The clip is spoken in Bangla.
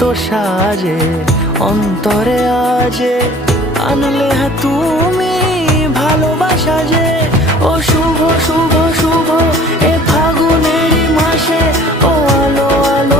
এত সাজে অন্তরে আজে আনলে হ্যাঁ তুমি ভালোবাসা যে। ও শুভ শুভ শুভ এ ফাগুনেরই মাসে, ও আলো আলো